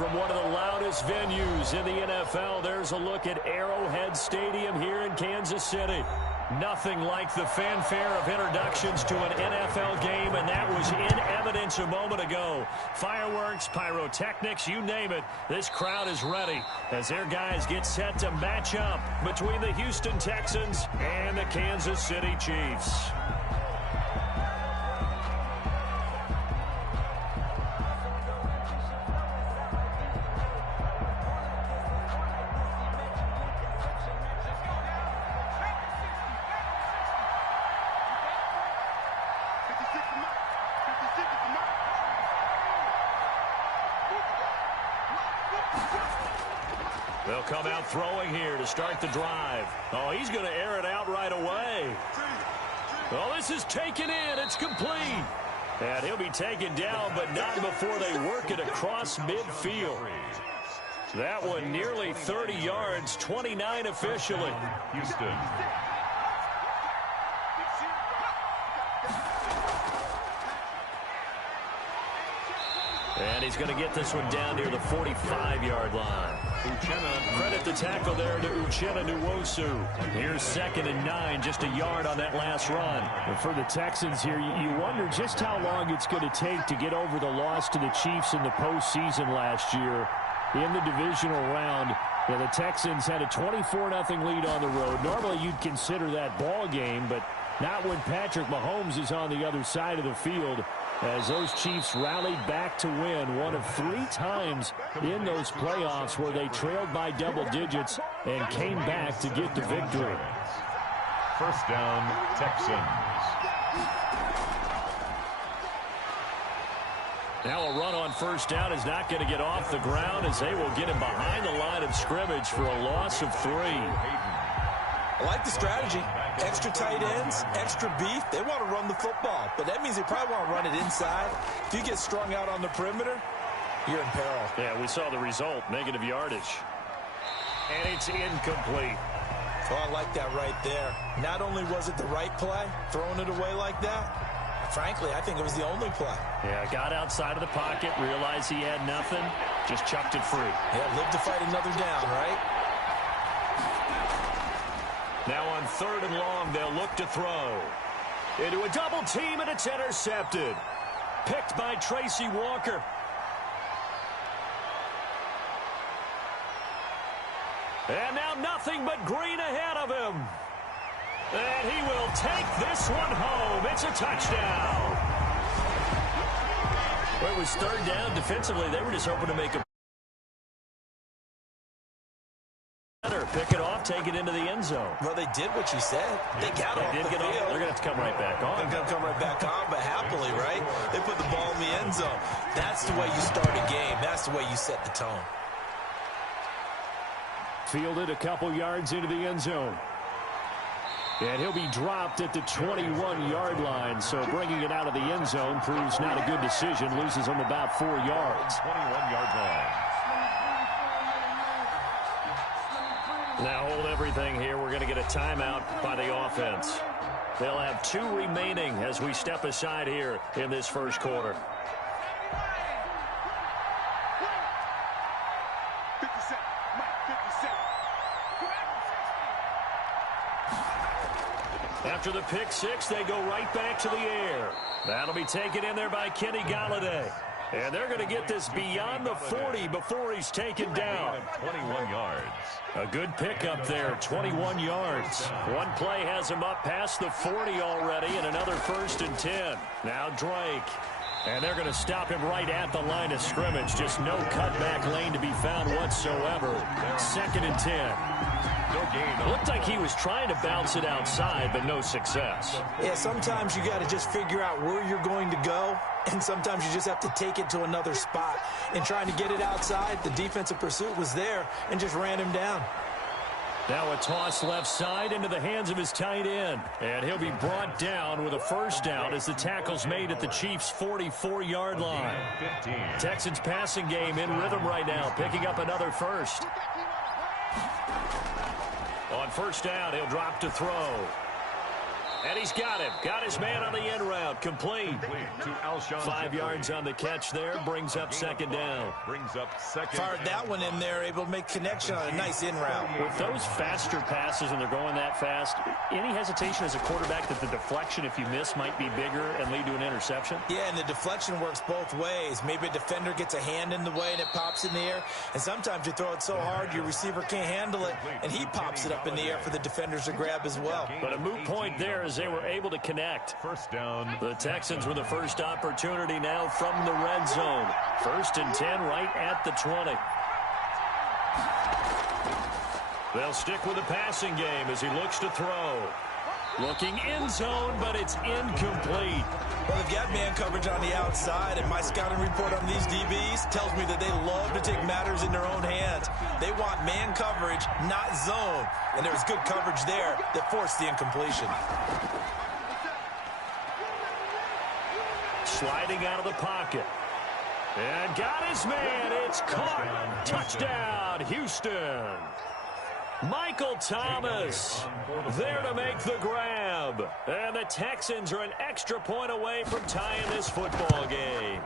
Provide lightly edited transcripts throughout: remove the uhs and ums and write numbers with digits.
from one of the loudest venues in the NFL. There's a look at Arrowhead Stadium here in Kansas City. Nothing like the fanfare of introductions to an NFL game, and that was in evidence a moment ago. Fireworks, pyrotechnics, you name it. This crowd is ready as their guys get set to match up between the Houston Texans and the Kansas City Chiefs. They'll come out throwing here to start the drive. Oh, he's going to air it out right away. Well, this is taken in. It's complete. And he'll be taken down, but not before they work it across midfield. That one nearly 30 yards, 29 officially. Houston. And he's going to get this one down near the 45-yard line. Credit the tackle there to Uchenna Nwosu. Here's 2nd and 9, just a yard on that last run. And for the Texans here, you wonder just how long it's going to take to get over the loss to the Chiefs in the postseason last year in the divisional round. Yeah, the Texans had a 24-0 lead on the road. Normally you'd consider that ball game, but not when Patrick Mahomes is on the other side of the field, as those Chiefs rallied back to win one of 3 times in those playoffs where they trailed by double digits and came back to get the victory. First down, Texans. Now a run on first down is not going to get off the ground as they will get him behind the line of scrimmage for a loss of 3. I like the strategy. Extra tight ends, extra beef. They want to run the football, but that means they probably want to run it inside. If you get strung out on the perimeter, you're in peril. Yeah, we saw the result, negative yardage. And it's incomplete. Oh, I like that right there. Not only was it the right play, throwing it away like that, frankly, I think it was the only play. Yeah, got outside of the pocket, realized he had nothing, just chucked it free. Yeah, live to fight another down, right? Now on 3rd and long, they'll look to throw. Into a double team, and it's intercepted. Picked by Tracy Walker. And now nothing but green ahead of him. And he will take this one home. It's a touchdown. Well, it was 3rd down. Defensively, they were just hoping to make a pick it off, take it into the end zone. Well, they did what you said. They got off the field. They're going to have to come right back on. They're going to come right back on, but happily, right? They put the ball in the end zone. That's the way you start a game. That's the way you set the tone. Fielded a couple yards into the end zone. And he'll be dropped at the 21-yard line, so bringing it out of the end zone proves not a good decision. Loses him about 4 yards. 21-yard line. Now hold everything here. We're going to get a timeout by the offense. They'll have 2 remaining as we step aside here in this first quarter. After the pick 6, they go right back to the air. That'll be taken in there by Kenny Golladay. And they're going to get this beyond the 40 before he's taken down. 21 yards. A good pickup there, 21 yards. One play has him up past the 40 already, and another 1st and 10. Now Drake. And they're going to stop him right at the line of scrimmage. Just no cutback lane to be found whatsoever. 2nd and 10. No gain. Looked like he was trying to bounce it outside, but no success. Yeah, sometimes you got to just figure out where you're going to go, and sometimes you just have to take it to another spot. And trying to get it outside, the defensive pursuit was there and just ran him down. Now a toss left side into the hands of his tight end. And he'll be brought down with a first down as the tackle's made at the Chiefs' 44-yard line. 15. Texans passing game in rhythm right now, picking up another first. On first down, he'll drop to throw. And he's got him. Got his man on the end route. Complete. To Alshon. 5 yards on the catch there. Brings up second down. Brings up second. Fired that one in there, able to make connection on a nice in route. With those faster passes and they're going that fast, any hesitation as a quarterback that the deflection, if you miss, might be bigger and lead to an interception? Yeah, and the deflection works both ways. Maybe a defender gets a hand in the way and it pops in the air. And sometimes you throw it so hard your receiver can't handle it, and he pops it up in the air for the defenders to grab as well. But a moot point there as they were able to connect. First down. The Texans with the first opportunity now from the red zone. 1st and 10 right at the 20. They'll stick with the passing game as he looks to throw. Looking end zone, but it's incomplete. Well, they've got man coverage on the outside, and my scouting report on these DBs tells me that they love to take matters in their own hands. They want man coverage, not zone. And there was good coverage there that forced the incompletion. Sliding out of the pocket. And got his man. It's caught. Touchdown, Houston. Michael Thomas there to make the grab. And the Texans are an extra point away from tying this football game.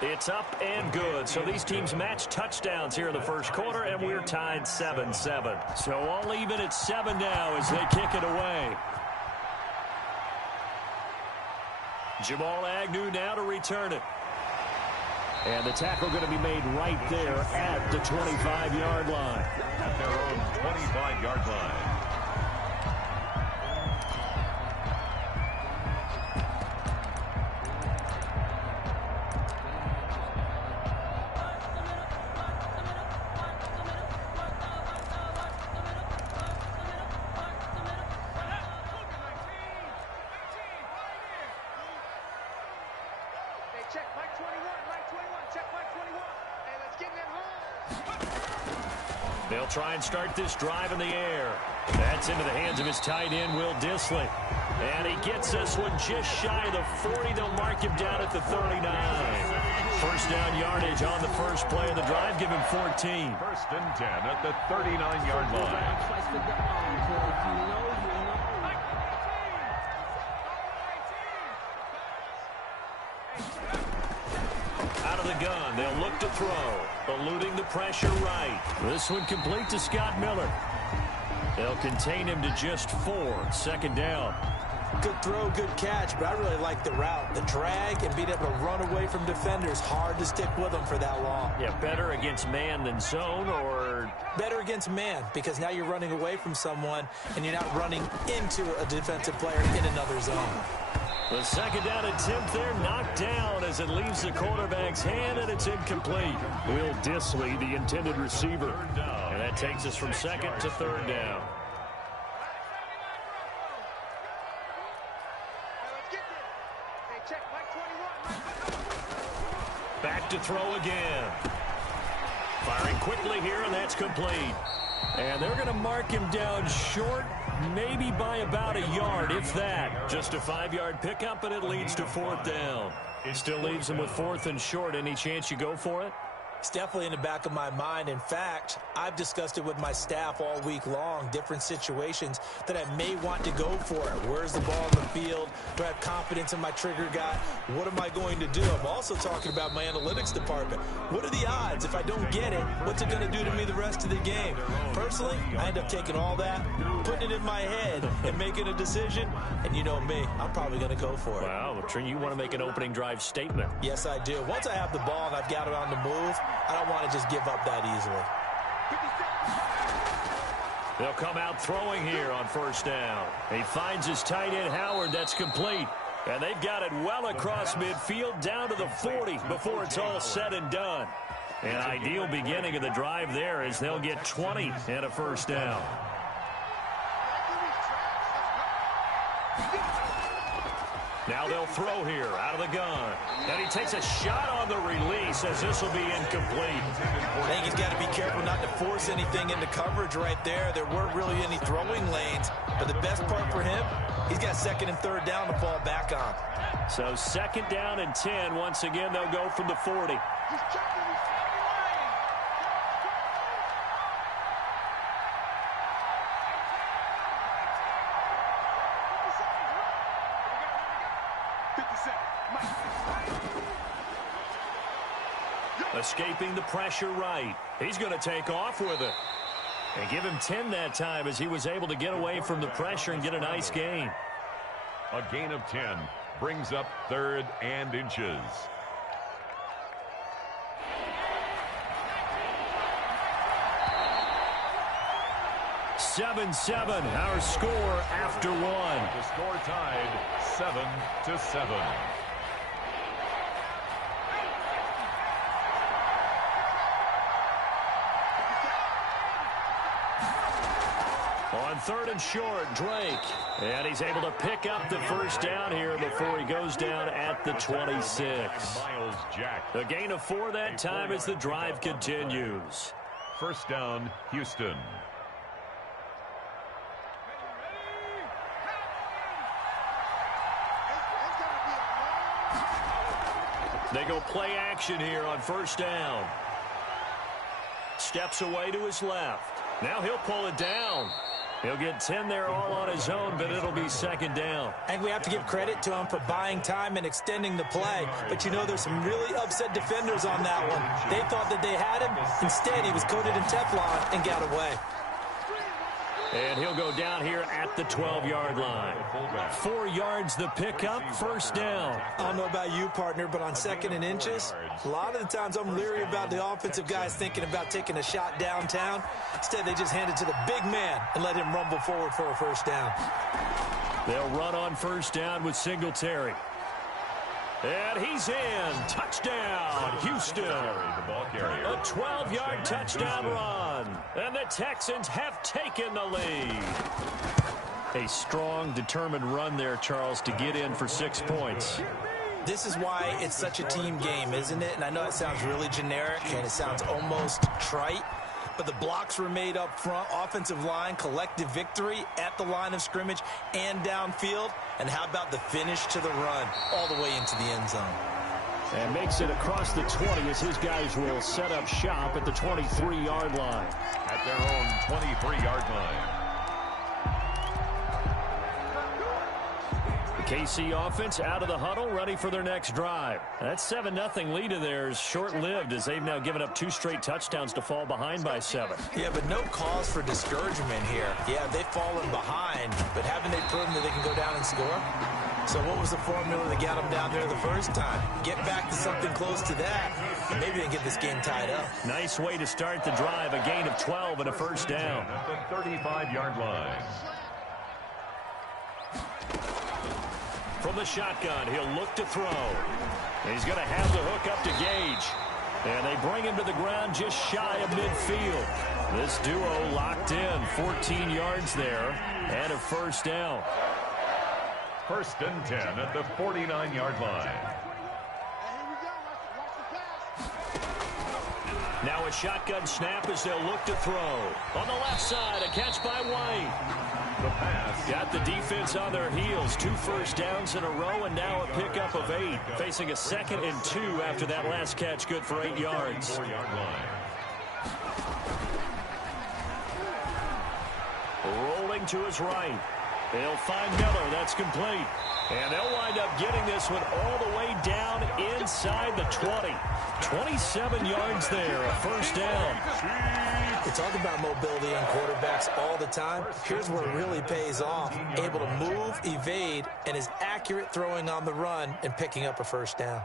It's up and good. So these teams match touchdowns here in the first quarter, and we're tied 7-7. So all even at 7 now as they kick it away. Jamal Agnew now to return it. And the tackle going to be made right there at the 25-yard line. At their own 25-yard line. Check Mike 21, Mike 21, check Mike 21. Hey, let's get in that hole. They'll try and start this drive in the air. That's into the hands of his tight end, Will Dissly. And he gets this one just shy of the 40. They'll mark him down at the 39. First down yardage on the first play of the drive. Give him 14. 1st and 10 at the 39-yard line. Out of the gun, they'll look to throw. Eluding the pressure right. This one complete to Scott Miller. They'll contain him to just 4. 2nd down. Good throw, good catch, but I really like the route. The drag and being able to run away from defenders. Hard to stick with them for that long. Yeah, better against man than zone, or better against man, because now you're running away from someone and you're not running into a defensive player in another zone. The 2nd down attempt there knocked down as it leaves the quarterback's hand, and it's incomplete. Will Dissly, the intended receiver. And that takes us from 2nd to 3rd down. Back to throw again. Firing quickly here, and that's complete. And they're going to mark him down short, maybe by about a yard, if that. Just a 5-yard pickup, and it leads to 4th down. It still leaves him with 4th and short. Any chance you go for it? It's definitely in the back of my mind. In fact, I've discussed it with my staff all week long, different situations that I may want to go for it. Where's the ball in the field? Do I have confidence in my trigger guy? What am I going to do? I'm also talking about my analytics department. What are the odds? If I don't get it, what's it going to do to me the rest of the game? Personally, I end up taking all that, putting it in my head, and making a decision. And you know me, I'm probably going to go for it. Wow, Trent, you want to make an opening drive statement. Yes, I do. Once I have the ball and I've got it on the move, I don't want to just give up that easily. They'll come out throwing here on 1st down. He finds his tight end, Howard. That's complete. And they've got it well across midfield down to the 40 before it's all said and done. An ideal beginning of the drive there as they'll get 20 and a 1st down. Now they'll throw here out of the gun. And he takes a shot on the release as this will be incomplete. I think he's got to be careful not to force anything into coverage right there. There weren't really any throwing lanes. But the best part for him, he's got 2nd and 3rd down to fall back on. So 2nd down and 10. Once again, they'll go from the 40. Escaping the pressure right. He's going to take off with it. And give him 10 that time as he was able to get away from the pressure and get a nice gain. A gain of 10 brings up 3rd and inches. 7-7, our score after one. The score tied 7-7. On 3rd and short, Drake. And he's able to pick up the first down here before he goes down at the 26. Miles Jack. A gain of 4 that time as the drive continues. First down, Houston. They go play action here on first down. Steps away to his left. Now he'll pull it down. He'll get 10 there all on his own, but it'll be second down. I think we have to give credit to him for buying time and extending the play. But you know there's some really upset defenders on that one. They thought that they had him. Instead, he was coated in Teflon and got away. And he'll go down here at the 12-yard line. 4 yards the pickup, first down. I don't know about you, partner, but on 2nd and inches, a lot of the times I'm leery about the offensive guys thinking about taking a shot downtown. Instead, they just hand it to the big man and let him rumble forward for a first down. They'll run on first down with Singletary. And he's in. Touchdown, Houston. A 12-yard touchdown run. And the Texans have taken the lead. A strong, determined run there, Charles, to get in for 6 points. This is why it's such a team game, isn't it? And I know it sounds really generic and it sounds almost trite. But the blocks were made up front, offensive line, collective victory at the line of scrimmage and downfield. And how about the finish to the run all the way into the end zone? And makes it across the 20 as his guys will set up shop at the 23-yard line. At their own 23-yard line. KC offense out of the huddle, ready for their next drive. That 7-0 lead of theirs short-lived as they've now given up 2 straight touchdowns to fall behind by 7. Yeah, but no cause for discouragement here. Yeah, they've fallen behind, but haven't they proven that they can go down and score? So what was the formula that got them down there the first time? Get back to something close to that, and maybe they can get this game tied up. Nice way to start the drive, a gain of 12 and a first down. At the 35-yard line. From the shotgun, he'll look to throw. He's going to have the hook up to Gage. And they bring him to the ground just shy of midfield. This duo locked in, 14 yards there, and a first down. First and 10 at the 49-yard line. Now a shotgun snap as they'll look to throw. On the left side, a catch by White. The pass. Got the defense on their heels. 2 first downs in a row and now a pickup of 8. Facing a 2nd and 2 after that last catch, good for 8 yards. 4-yard line. Rolling to his right. They'll find Miller. That's complete. And they'll wind up getting this one all the way down inside the 20. 27 yards there, a first down. We talk about mobility on quarterbacks all the time. Here's where it really pays off. Able to move, evade, and is accurate throwing on the run and picking up a first down.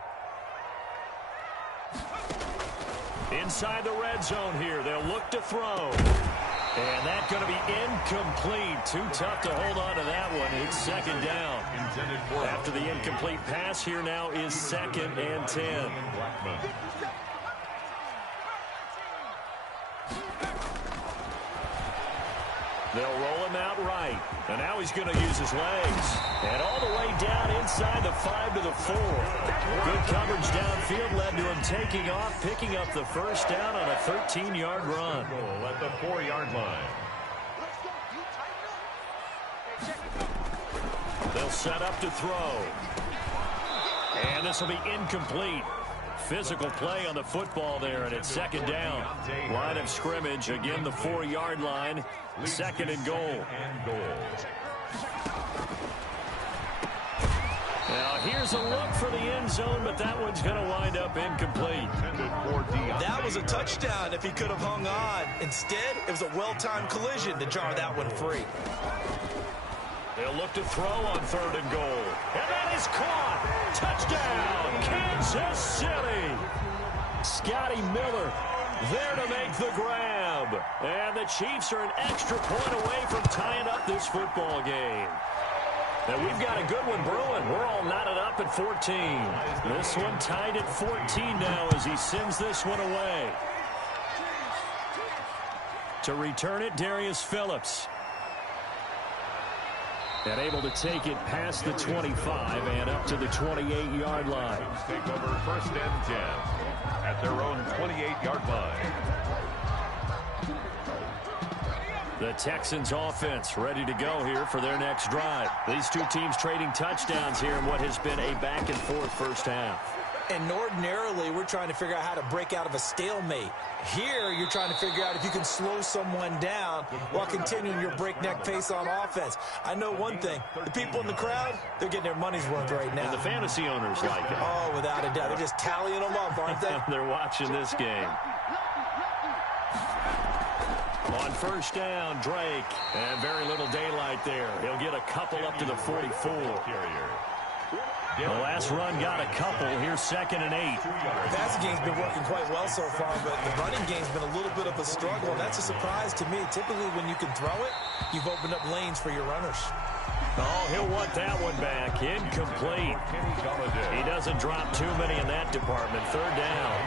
Inside the red zone here, they'll look to throw. And that's going to be incomplete. Too tough to hold on to that one. It's second down. After the incomplete pass, here now is 2nd and 10. They'll roll him out right. And now he's going to use his legs. And all the way down inside the 5 to the 4. Good coverage downfield led to him taking off, picking up the first down on a 13-yard run. At the 4-yard line. They'll set up to throw. And this will be incomplete. Physical play on the football there, and it's second down. Line of scrimmage, again the 4-yard line. 2nd and goal. Now here's Has a look for the end zone, but that one's going to wind up incomplete. That was a touchdown if he could have hung on. Instead, it was a well-timed collision to jar that one free. They'll look to throw on 3rd and goal. And that is caught. Touchdown, Kansas City. Scotty Miller there to make the grab. And the Chiefs are an extra point away from tying up this football game. Now we've got a good one brewing. We're all knotted up at 14. This one tied at 14 now as he sends this one away. To return it, Darius Phillips. And able to take it past the 25 and up to the 28-yard line. Take over 1st and 10 at their own 28-yard line. The Texans offense ready to go here for their next drive. These two teams trading touchdowns here in what has been a back-and-forth first half. And ordinarily, we're trying to figure out how to break out of a stalemate. Here, you're trying to figure out if you can slow someone down while continuing your breakneck pace on offense. I know one thing. The people in the crowd, they're getting their money's worth right now. And the fantasy owners like it. Oh, without a doubt. They're just tallying them up, aren't they? They're watching this game. On 1st down, Drake. And very little daylight there. He'll get a couple up to the 44. The last run got a couple. Here's 2nd and 8. The passing game's been working quite well so far, but the running game's been a little bit of a struggle. That's a surprise to me. Typically, when you can throw it, you've opened up lanes for your runners. Oh, he'll want that one back. Incomplete. He doesn't drop too many in that department. 3rd down.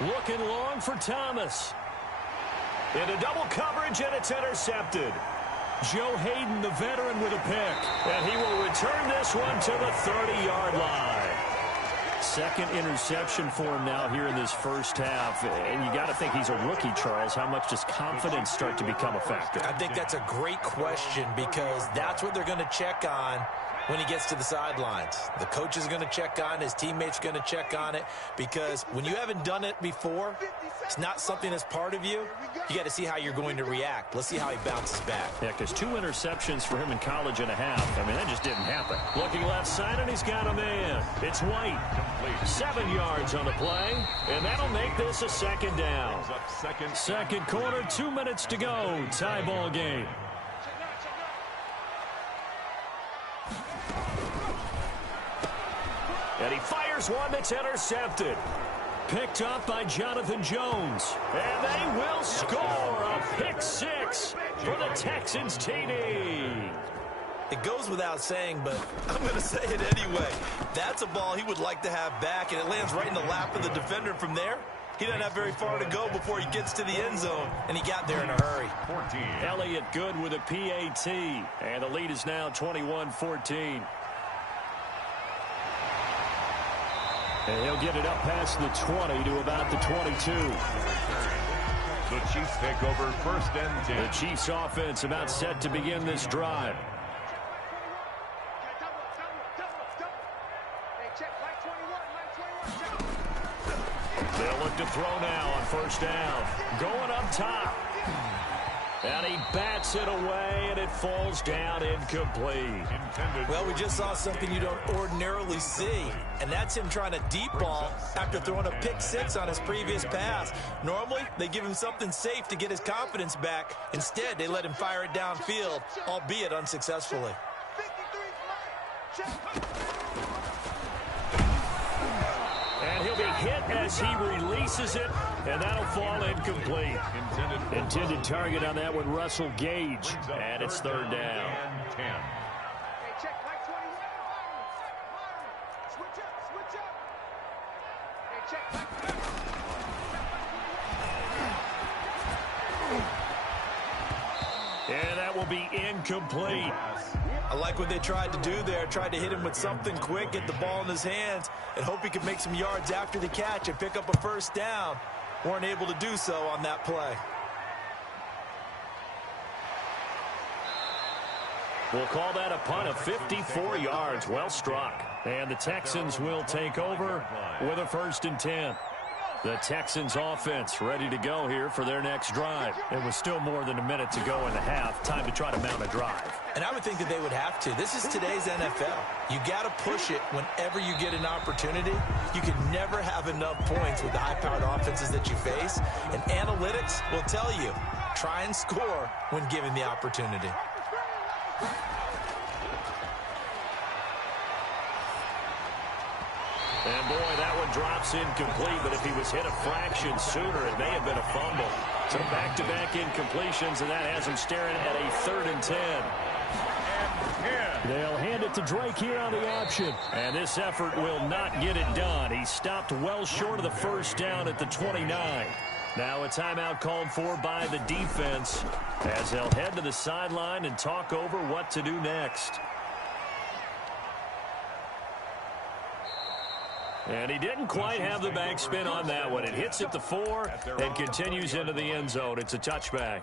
Looking long for Thomas. Into double coverage, and it's intercepted. Joe Hayden, the veteran, with a pick. And he will return this one to the 30-yard line. 2nd interception for him now here in this first half. And you got to think he's a rookie, Charles. How much does confidence start to become a factor? I think that's a great question because that's what they're going to check on when he gets to the sidelines. The coach is going to check on it. His teammates are going to check on it because when you haven't done it before, it's not something that's part of you. You got to see how you're going to react. Let's see how he bounces back. Yeah, because 2 interceptions for him in college and a half. I mean, that just didn't happen. Looking left side, and he's got a man. It's White. 7 yards on the play, and that'll make this a 2nd down. Second quarter, 2 minutes to go. Tie ball game. And he fires one that's intercepted. Picked up by Jonathan Jones. And they will score a pick 6 for the Texans TD. It goes without saying, but I'm going to say it anyway. That's a ball he would like to have back, and it lands right in the lap of the defender from there. He doesn't have very far to go before he gets to the end zone, and he got there in a hurry. 14. Elliott good with a PAT, and the lead is now 21-14. And he'll get it up past the 20 to about the 22. The Chiefs take over 1st and 10. The Chiefs offense about set to begin this drive. They'll look to throw now on 1st down. Going up top. And he bats it away, and it falls down incomplete. Well, we just saw something you don't ordinarily see, and that's him trying to deep ball after throwing a pick 6 on his previous pass. Normally, they give him something safe to get his confidence back. Instead, they let him fire it downfield, albeit unsuccessfully. And he'll be hit as he releases it, and that'll fall incomplete. Intended target on that one, Russell Gage. And it's 3rd down. And that will be incomplete. I like what they tried to do there. Tried to hit him with something quick, get the ball in his hands, and hope he could make some yards after the catch and pick up a 1st down. Weren't able to do so on that play. We'll call that a punt of 54 yards. Well struck. And the Texans will take over with a 1st and 10. The Texans offense ready to go here for their next drive. It was still more than a minute to go in the half. Time to try to mount a drive. And I would think that they would have to. This is today's NFL. You got to push it whenever you get an opportunity. You can never have enough points with the high-powered offenses that you face. And analytics will tell you, try and score when given the opportunity. And boy, that one drops incomplete, but if he was hit a fraction sooner, it may have been a fumble. So back-to-back incompletions, and that has him staring at a 3rd and 10. They'll hand it to Drake here on the option. And this effort will not get it done. He stopped well short of the first down at the 29. Now a timeout called for by the defense as they'll head to the sideline and talk over what to do next. And he didn't quite have the backspin on that one. It hits at the 4 and continues into the end zone. It's a touchback.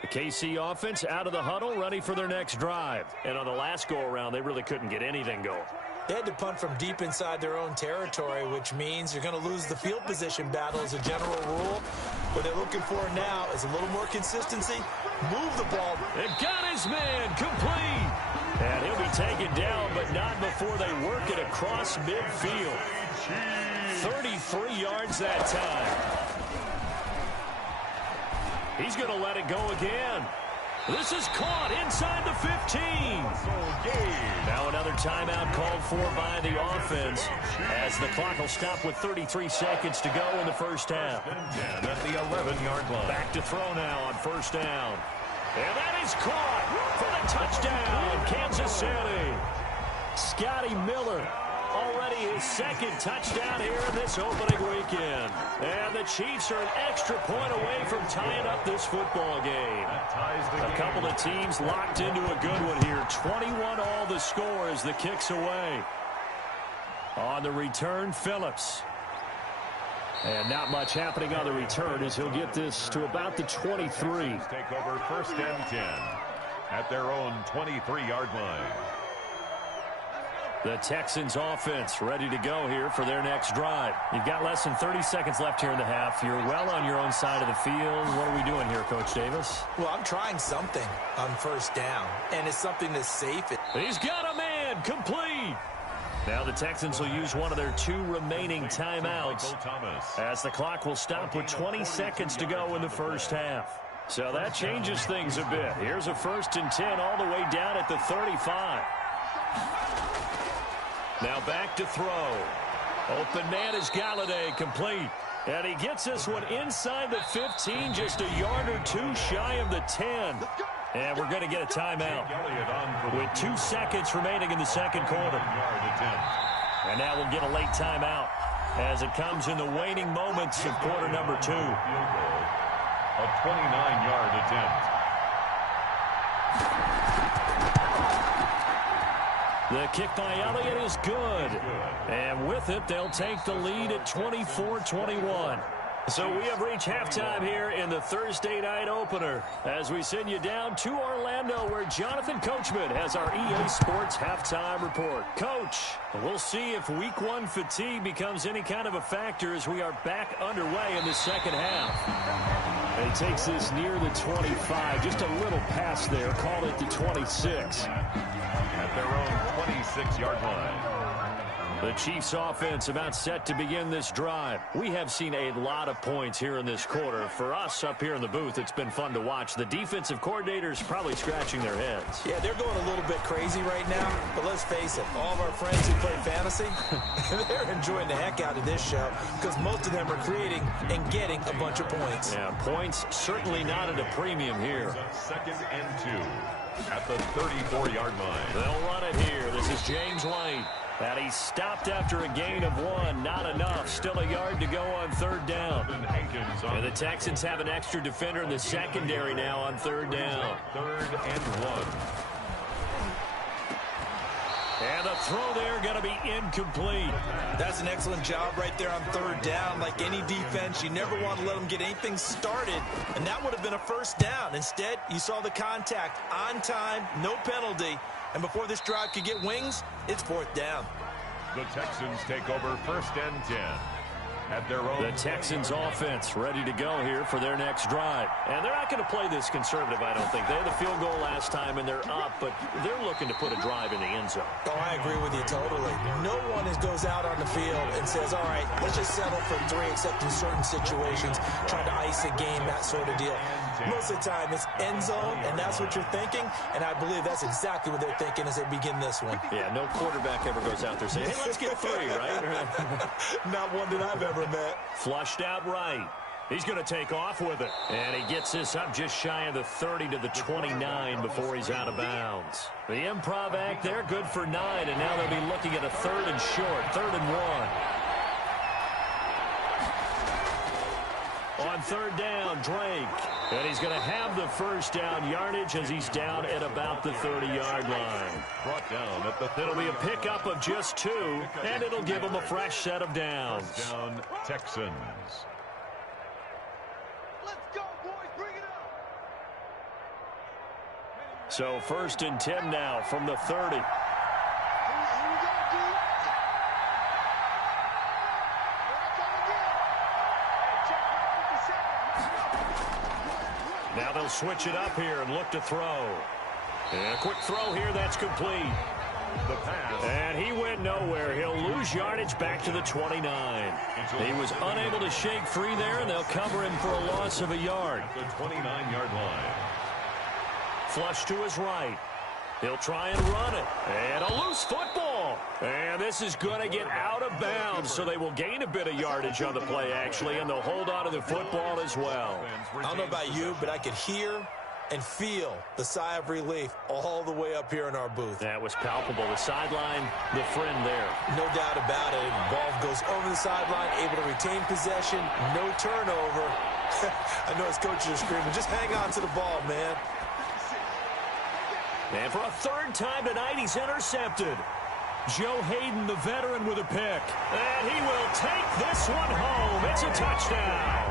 The KC offense out of the huddle, ready for their next drive. And on the last go-around, they really couldn't get anything going. They had to punt from deep inside their own territory, which means you're going to lose the field position battle as a general rule. What they're looking for now is a little more consistency. Move the ball. It got his man complete. And he'll be taken down, but not before they work it across midfield. 33 yards that time. He's going to let it go again. This is caught inside the 15. Now another timeout called for by the offense as the clock will stop with 33 seconds to go in the first half. At the 11-yard line. Back to throw now on first down. And that is caught for the touchdown, Kansas City. Scotty Miller, already his 2nd touchdown here in this opening weekend. And the Chiefs are an extra point away from tying up this football game. A couple of teams locked into a good one here. 21 all the score as the kick's away. On the return, Phillips. And not much happening on the return as he'll get this to about the 23. Take over 1st and 10 at their own 23-yard line. The Texans offense ready to go here for their next drive. You've got less than 30 seconds left here in the half. You're well on your own side of the field. What are we doing here, Coach Davis? Well, I'm trying something on first down, and it's something that's safe. He's got a man complete. Now the Texans will use one of their 2 remaining timeouts as the clock will stop with 20 seconds to go in the first half. So that changes things a bit. Here's a 1st and 10 all the way down at the 35. Now back to throw. Open man is Galladay, complete. And he gets this one inside the 15, just a yard or 2 shy of the 10. And we're going to get a timeout with 2 seconds remaining in the second quarter. And now we'll get a late timeout as it comes in the waning moments of quarter number 2. A 29-yard attempt. The kick by Elliott is good. And with it, they'll take the lead at 24-21. So we have reached halftime here in the Thursday night opener as we send you down to Orlando where Jonathan Coachman has our EA Sports halftime report. Coach, we'll see if week 1 fatigue becomes any kind of a factor as we are back underway in the second half. And he takes this near the 25, just a little pass there, call it the 26. At their own 26-yard line. The Chiefs offense about set to begin this drive. We have seen a lot of points here in this quarter. For us up here in the booth, it's been fun to watch. The defensive coordinators probably scratching their heads. Yeah, they're going a little bit crazy right now, but let's face it, all of our friends who play fantasy, they're enjoying the heck out of this show because most of them are creating and getting a bunch of points. Yeah, points certainly not at a premium here. 2nd and 2 at the 34-yard line. They'll run it here. This is James White. And he stopped after a gain of 1. Not enough. Still a yard to go on 3rd down. And the Texans have an extra defender in the secondary now on 3rd down. 3rd and 1. And the throw there going to be incomplete. That's an excellent job right there on 3rd down. Like any defense, you never want to let them get anything started. And that would have been a first down. Instead, you saw the contact on time, no penalty. And before this drive could get wings, it's fourth down. The Texans take over 1st and 10. At their own. The Texans offense ready to go here for their next drive. And they're not going to play this conservative, I don't think. They had the field goal last time, and they're up, but they're looking to put a drive in the end zone. Oh, I agree with you totally. No one goes out on the field and says, all right, let's just settle for 3, except in certain situations, trying to ice a game, that sort of deal. Most of the time, it's end zone, and that's what you're thinking, and I believe that's exactly what they're thinking as they begin this one. Yeah, no quarterback ever goes out there saying, hey, let's get 3, right? Not one that I've ever met. Flushed out right. He's going to take off with it. And he gets this up just shy of the 30 to the 29 before he's out of bounds. The improv act there, good for 9, and now they'll be looking at a 3rd and short, 3rd and 1. On 3rd down, Drake. And he's going to have the first down yardage as he's down at about the 30-yard line. Brought down at the 30. It'll be a pickup of just 2, and it'll give him a fresh set of downs. First down, Texans. Let's go, boys. Bring it up. So 1st and 10 now from the 30. Now they'll switch it up here and look to throw. And a quick throw here, that's complete. The pass. And he went nowhere. He'll lose yardage back to the 29. He was unable to shake free there, and they'll cover him for a loss of a yard. The 29-yard line. Flush to his right. He'll try and run it. And a loose football. And this is going to get out of bounds, so they will gain a bit of yardage on the play, actually, and they'll hold on to the football as well. I don't know about you, but I could hear and feel the sigh of relief all the way up here in our booth. That was palpable. The sideline, the friend there. No doubt about it. Ball goes over the sideline, able to retain possession, no turnover. I know his coaches are screaming, just hang on to the ball, man. And for a 3rd time tonight, he's intercepted. Joe Hayden, the veteran, with a pick. And he will take this one home. It's a touchdown.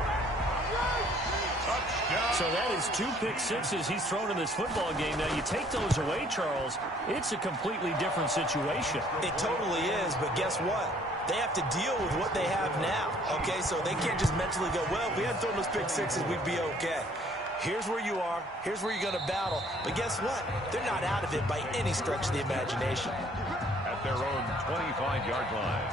So that is 2 pick sixes he's thrown in this football game. Now, you take those away, Charles, it's a completely different situation. It totally is, but guess what? They have to deal with what they have now, okay? So they can't just mentally go, well, if we hadn't thrown those pick sixes, we'd be okay. Here's where you are. Here's where you're going to battle. But guess what? They're not out of it by any stretch of the imagination. At their own 25-yard line.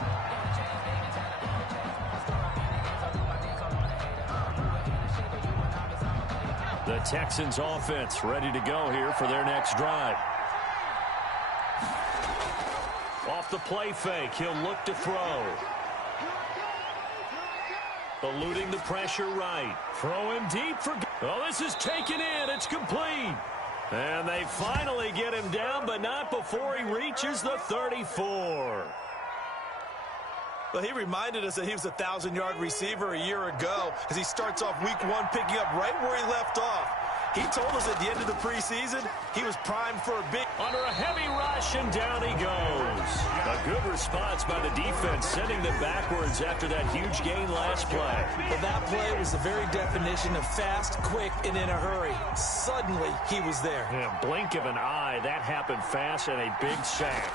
The Texans offense ready to go here for their next drive. Off the play fake, he'll look to throw. Eluding the pressure right. Throw him deep for... Oh, this is taken in. It's complete. And they finally get him down, but not before he reaches the 34. Well, he reminded us that he was a 1,000-yard receiver a year ago as he starts off week 1 picking up right where he left off. He told us at the end of the preseason he was primed for a big... Under a heavy rush, and down he goes. A good response by the defense, sending them backwards after that huge gain last play. Well, that play was the very definition of fast, quick, and in a hurry. Suddenly, he was there. Yeah, blink of an eye, that happened fast, and a big sack.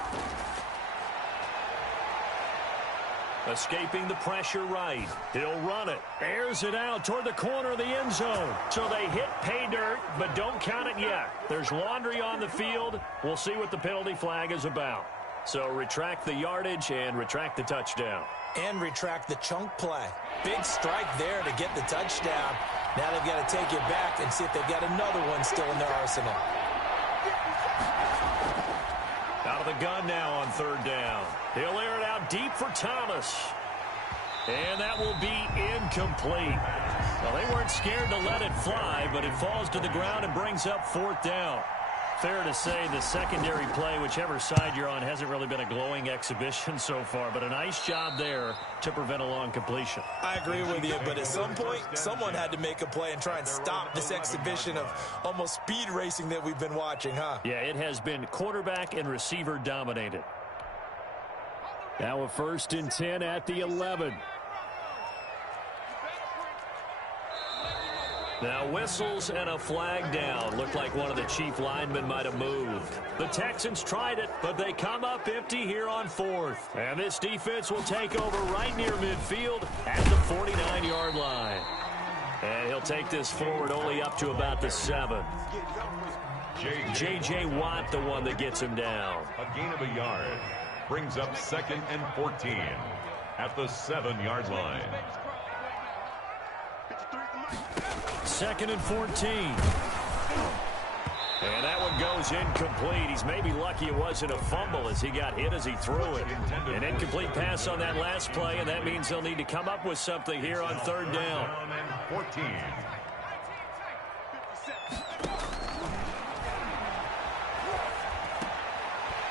Escaping the pressure right. He'll run it. Airs it out toward the corner of the end zone. So they hit pay dirt, but don't count it yet. There's laundry on the field. We'll see what the penalty flag is about. So retract the yardage and retract the touchdown. And retract the chunk play. Big strike there to get the touchdown. Now they've got to take it back and see if they've got another one still in their arsenal. Out of the gun now on 3rd down. He'll air it out deep for Thomas. And that will be incomplete. Well, they weren't scared to let it fly, but it falls to the ground and brings up 4th down. Fair to say the secondary play, whichever side you're on, hasn't really been a glowing exhibition so far, but a nice job there to prevent a long completion. I agree with you, but at some point, someone had to make a play and try and stop this exhibition of almost speed racing that we've been watching, huh? Yeah, it has been quarterback and receiver dominated. Now a 1st and 10 at the 11. Now whistles and a flag down. Looked like one of the chief linemen might have moved. The Texans tried it, but they come up empty here on 4th. And this defense will take over right near midfield at the 49-yard line. And he'll take this forward only up to about the 7. J.J. Watt, the one that gets him down. A gain of a yard. Brings up 2nd and 14 at the 7-yard line. 2nd and 14. And that one goes incomplete. He's maybe lucky it wasn't a fumble as he got hit as he threw it. An incomplete pass on that last play, and that means they'll need to come up with something here on 3rd down. 14.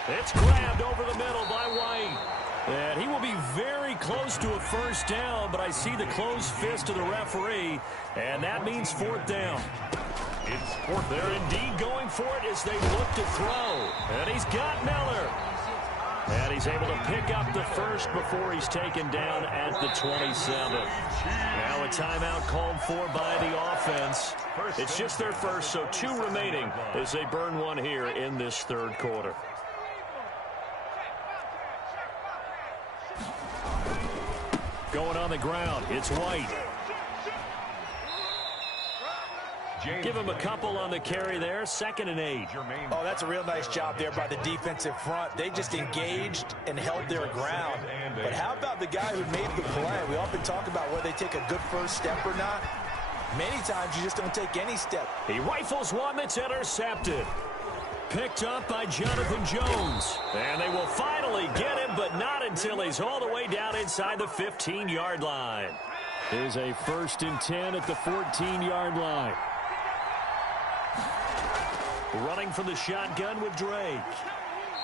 It's grabbed over the middle by White. And he will be very close to a 1st down, but I see the closed fist of the referee, and that means 4th down. It's 4th. They're indeed going for it as they look to throw. And he's got Miller. And he's able to pick up the 1st before he's taken down at the 27. Now a timeout called for by the offense. It's just their 1st, so 2 remaining as they burn one here in this 3rd quarter. Going on the ground, it's White. Give him a couple on the carry there. 2nd and 8. Oh, that's a real nice job there by the defensive front. They just engaged and held their ground. But how about the guy who made the play? We often talk about whether they take a good 1st step or not. Many times you just don't take any step. He rifles one that's intercepted. Picked up by Jonathan Jones. And they will finally get him, but not until he's all the way down inside the 15-yard line. Here's a 1st and 10 at the 14-yard line. Running from the shotgun with Drake.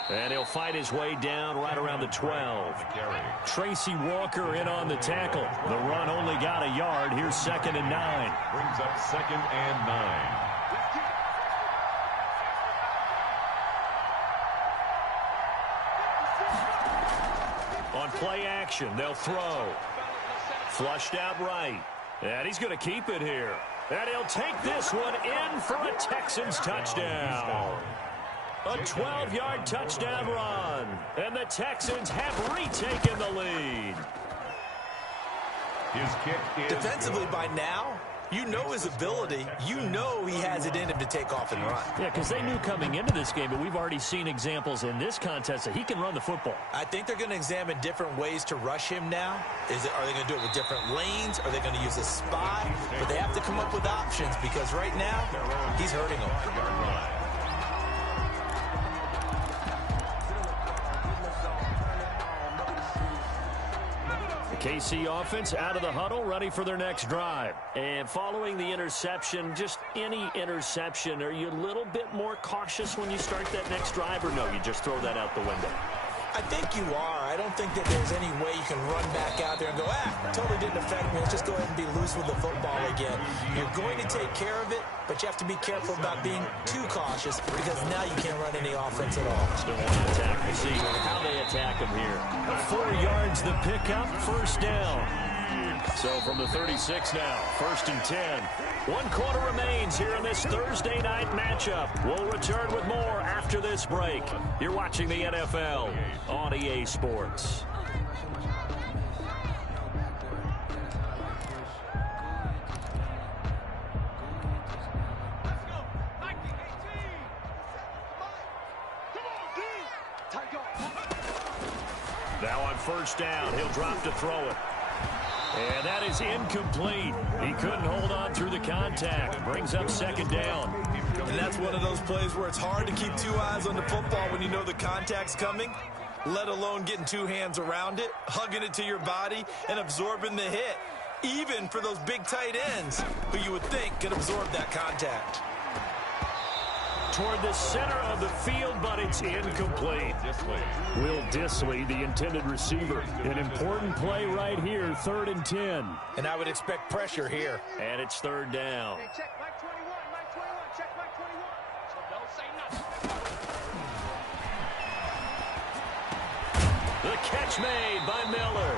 And he'll fight his way down right around the 12. Tracy Walker in on the tackle. The run only got a yard. Here's 2nd and 9. Brings up 2nd and 9. On play action, they'll throw. Flushed out right. And he's going to keep it here. And he'll take this one in for a Texans touchdown. A 12-yard touchdown run. And the Texans have retaken the lead. His kick is defensively good. by now, you know his ability. You know he has it in him to take off and run. Yeah, because they knew coming into this game, but we've already seen examples in this contest that he can run the football. I think they're going to examine different ways to rush him now. Are they going to do it with different lanes? Are they going to use a spy? But they have to come up with options because right now, he's hurting them. KC offense out of the huddle, ready for their next drive. And following the interception, just any interception, are you a little bit more cautious when you start that next drive, or no, you just throw that out the window? I think you are. I don't think that there's any way you can run back out there and go, totally didn't affect me. Let's just go ahead and be loose with the football again. You're going to take care of it, but you have to be careful about being too cautious because now you can't run any offense at all. Still want to attack. We'll see how they attack him here. 4 yards the pickup, 1st down. So from the 36 now, 1st and 10. 1 quarter remains here in this Thursday night matchup. We'll return with more after this break. You're watching the NFL on EA Sports. Now on 1st down, he'll drop to throw it. And that is incomplete. He couldn't hold on through the contact. Brings up 2nd down. And that's one of those plays where it's hard to keep 2 eyes on the football when you know the contact's coming, let alone getting 2 hands around it, hugging it to your body, and absorbing the hit. Even for those big tight ends who you would think can absorb that contact. Toward the center of the field, but it's incomplete. Will Dissly, the intended receiver. An important play right here, 3rd and 10. And I would expect pressure here. And it's 3rd down. Hey, check Mike 21, Mike 21, check Mike 21. So don't say nothing. The catch made by Miller.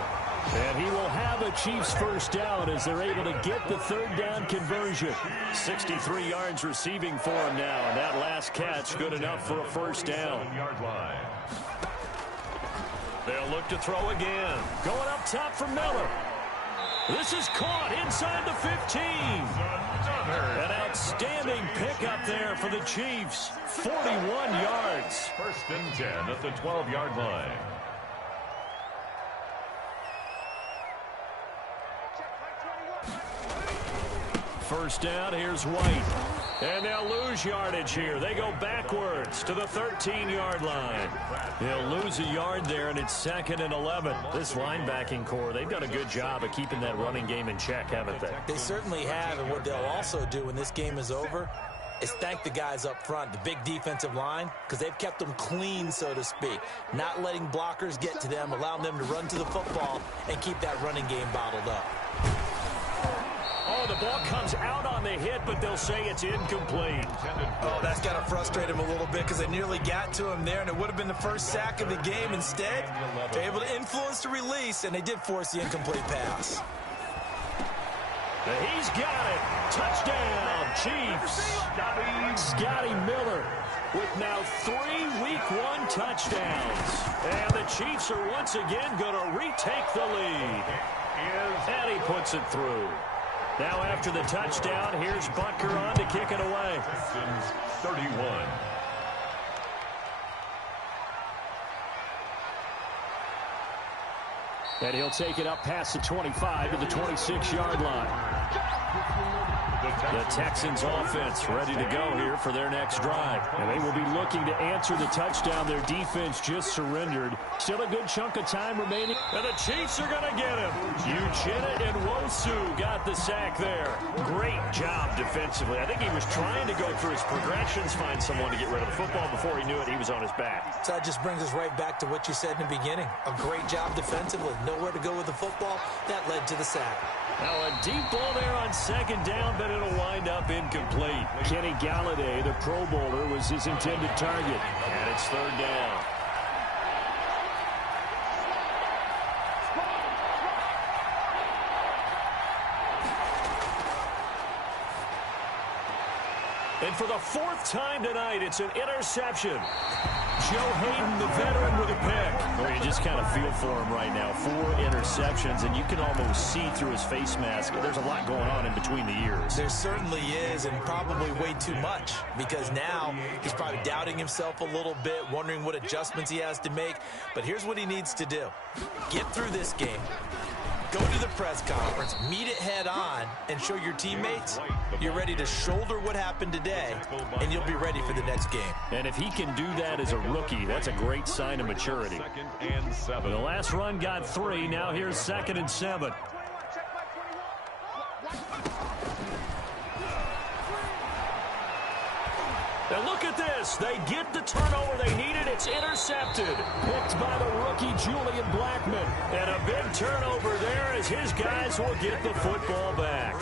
And he will have a Chiefs first down as they're able to get the third down conversion. 63 yards receiving for him now, and that last catch good enough for a first down. They'll look to throw again. Going up top for Miller. This is caught inside the 15. An outstanding pickup there for the Chiefs. 41 yards. First and 10 at the 12-yard line. First down, here's White. And they'll lose yardage here. They go backwards to the 13-yard line. They'll lose a yard there, and it's 2nd and 11. This linebacking core, they've done a good job of keeping that running game in check, haven't they? They certainly have, and what they'll also do when this game is over is thank the guys up front, the big defensive line, because they've kept them clean, so to speak. Not letting blockers get to them, allowing them to run to the football and keep that running game bottled up. Oh, the ball comes out on the hit, but they'll say it's incomplete. Oh, that's got to frustrate him a little bit because they nearly got to him there, and it would have been the first sack of the game. Instead, they're able to influence the release, and they did force the incomplete pass. He's got it. Touchdown, Chiefs. Scotty Miller with now 3 Week 1 touchdowns. And the Chiefs are once again going to retake the lead. And he puts it through. Now after the touchdown, here's Butker on to kick it away. Texans 31. And he'll take it up past the 25 to the 26-yard line. The Texans offense ready to go here for their next drive. And they will be looking to answer the touchdown their defense just surrendered. Still a good chunk of time remaining. And the Chiefs are going to get him. Uchenna and Wosu got the sack there. Great job defensively. I think he was trying to go through his progressions, find someone to get rid of the football. Before he knew it, he was on his back. So that just brings us right back to what you said in the beginning. A great job defensively. Nowhere to go with the football. That led to the sack. Now a deep ball there on 2nd down, but it'll wind up incomplete. Kenny Galladay, the Pro Bowler, was his intended target. And it's 3rd down. And for the 4th time tonight, it's an interception. Joe Hayden, the veteran, with a pick. Well, you just kind of feel for him right now. 4 interceptions, and you can almost see through his face mask. There's a lot going on in between the ears. There certainly is, and probably way too much, because now he's probably doubting himself a little bit, wondering what adjustments he has to make. But here's what he needs to do. Get through this game. Go to the press conference, meet it head on, and show your teammates you're ready to shoulder what happened today, and you'll be ready for the next game. And if he can do that as a rookie, that's a great sign of maturity. 2nd and 7. The last run got 3. Now here's 2nd and 7. And look at this. They get the turnover they needed. It's intercepted. Picked by the rookie, Julian Blackmon. And a big turnover there as his guys will get the football back.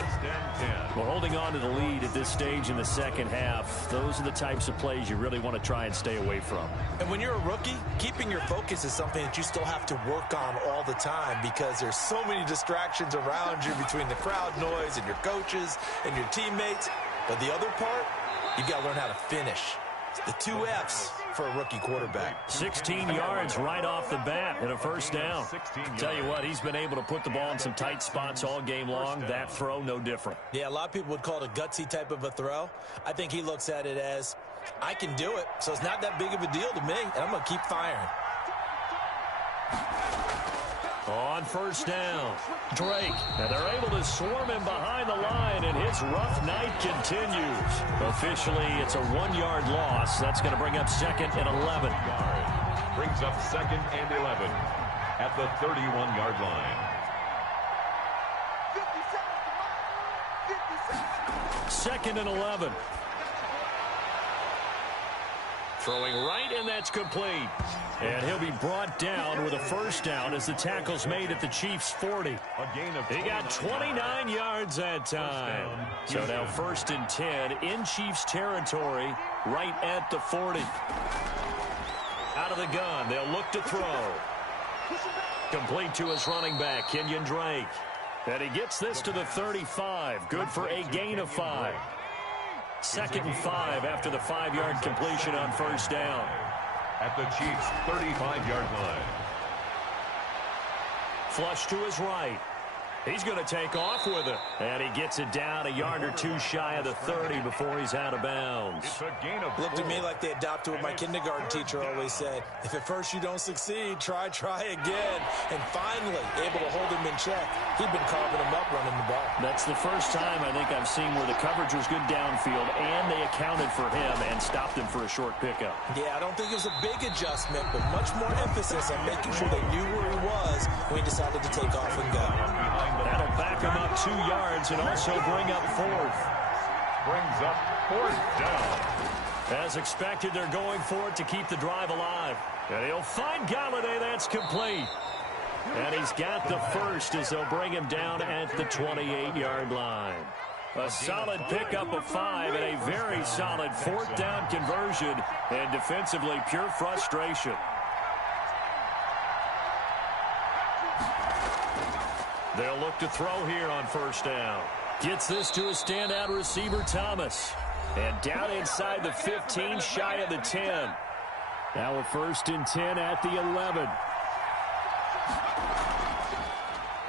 Well, holding on to the lead at this stage in the second half, those are the types of plays you really want to try and stay away from. And when you're a rookie, keeping your focus is something that you still have to work on all the time because there's so many distractions around you between the crowd noise and your coaches and your teammates. But the other part, you've got to learn how to finish. It's the 2 F's for a rookie quarterback. 16 yards right off the bat and a first down. Tell you what, he's been able to put the ball in some tight spots all game long. That throw, no different. Yeah, a lot of people would call it a gutsy type of a throw. I think he looks at it as, I can do it, so it's not that big of a deal to me, and I'm going to keep firing. On first down, Drake. And they're able to swarm him behind the line, and his rough night continues. Officially, it's a 1-yard loss. That's going to bring up 2nd and 11. Brings up 2nd and 11 at the 31-yard line. 2nd and 11. Throwing right, and that's complete. And he'll be brought down with a first down as the tackle's made at the Chiefs' 40. He got 29 yards that time. So now 1st and 10 in Chiefs territory right at the 40. Out of the gun, they'll look to throw. Complete to his running back, Kenyon Drake. And he gets this to the 35. Good for a gain of 5. 2nd and 5 after the 5-yard completion on first down. At the Chiefs' 35-yard line. Flush to his right. He's going to take off with it. And he gets it down a yard or two shy of the 30 before he's out of bounds. It's a gain of 4. Looked to me like they adopted what my kindergarten teacher always said. If at first you don't succeed, try again. And finally, able to hold him in check. He'd been carving him up running the ball. That's the first time I think I've seen where the coverage was good downfield, and they accounted for him and stopped him for a short pickup. Yeah, I don't think it was a big adjustment, but much more emphasis on making sure they knew where he was when he decided to take off and go. That'll back him up 2 yards and also bring up 4th. Brings up 4th down. As expected, they're going for it to keep the drive alive. And he'll find Galladay. That's complete. And he's got the first as they'll bring him down at the 28-yard line. A solid pickup of 5 and a very solid 4th down conversion. And defensively, pure frustration. They'll look to throw here on first down. Gets this to a standout receiver, Thomas. And down inside the 15, shy of the 10. Now a 1st and 10 at the 11.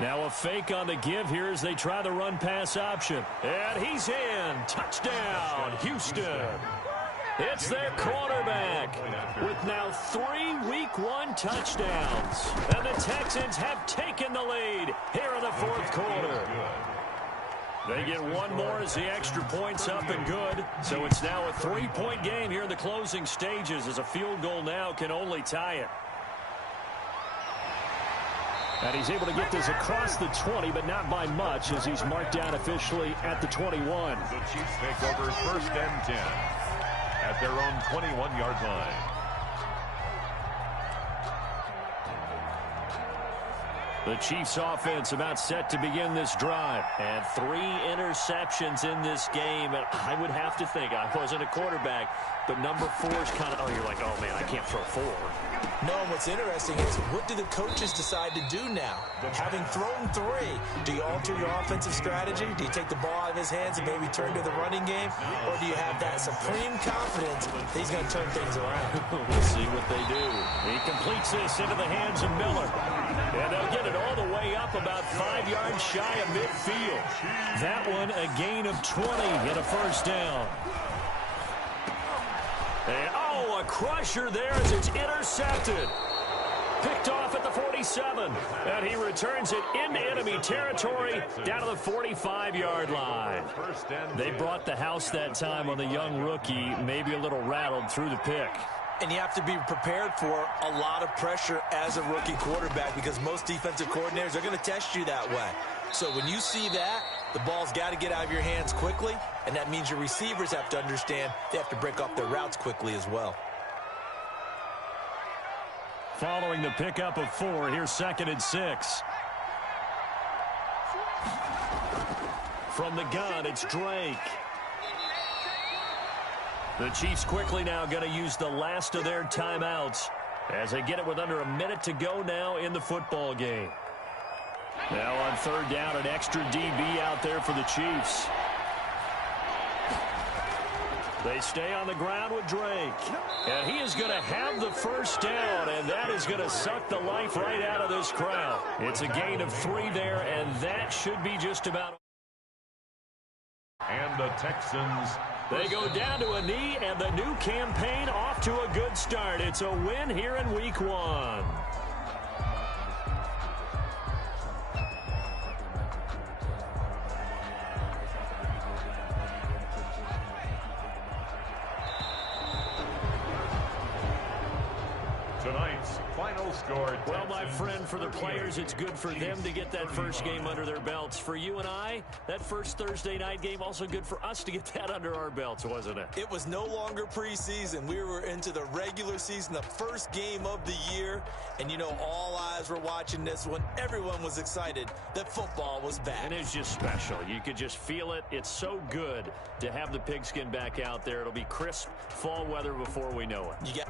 Now a fake on the give here as they try the run-pass option. And he's in. Touchdown, Houston. It's their quarterback with now 3 Week 1 touchdowns. And the Texans have taken the lead here in the 4th quarter. They get one more as the extra point's up and good. So it's now a 3-point game here in the closing stages as a field goal now can only tie it. And he's able to get this across the 20, but not by much as he's marked down officially at the 21. The Chiefs take over 1st and 10 at their own 21-yard line. The Chiefs offense about set to begin this drive. And 3 interceptions in this game. And I would have to think, I wasn't a quarterback, but number 4 is kind of, oh, you're like, oh, man, I can't throw 4. No, what's interesting is what do the coaches decide to do now? Having thrown 3, do you alter your offensive strategy? Do you take the ball out of his hands and maybe turn to the running game? Or do you have that supreme confidence that he's going to turn things around? We'll see what they do. He completes this into the hands of Miller. And they'll get it all the way up about 5 yards shy of midfield. That one a gain of 20 and a 1st down. And, oh, a crusher there as it's intercepted. Picked off at the 47. And he returns it into enemy territory down to the 45-yard line. They brought the house that time on the young rookie, maybe a little rattled through the pick. And you have to be prepared for a lot of pressure as a rookie quarterback because most defensive coordinators are going to test you that way. So when you see that, the ball's got to get out of your hands quickly, and that means your receivers have to understand they have to break off their routes quickly as well. Following the pickup of 4, here's 2nd and 6. From the gun, it's Drake. The Chiefs quickly now going to use the last of their timeouts as they get it with under a minute to go now in the football game. Now on 3rd down, an extra DB out there for the Chiefs. They stay on the ground with Drake. And he is going to have the 1st down, and that is going to suck the life right out of this crowd. It's a gain of 3 there, and that should be just about. And the Texans, they go down to a knee, and the new campaign off to a good start. It's a win here in Week 1. tonight's final score. Well, my friend, for the players, it's good for them to get that first game under their belts. For you and I, that first Thursday night game, also good for us to get that under our belts, wasn't it? It was no longer preseason. We were into the regular season, the first game of the year. And, you know, all eyes were watching this one. Everyone was excited that football was back. And it's just special. You could just feel it. It's so good to have the pigskin back out there. It'll be crisp fall weather before we know it. You got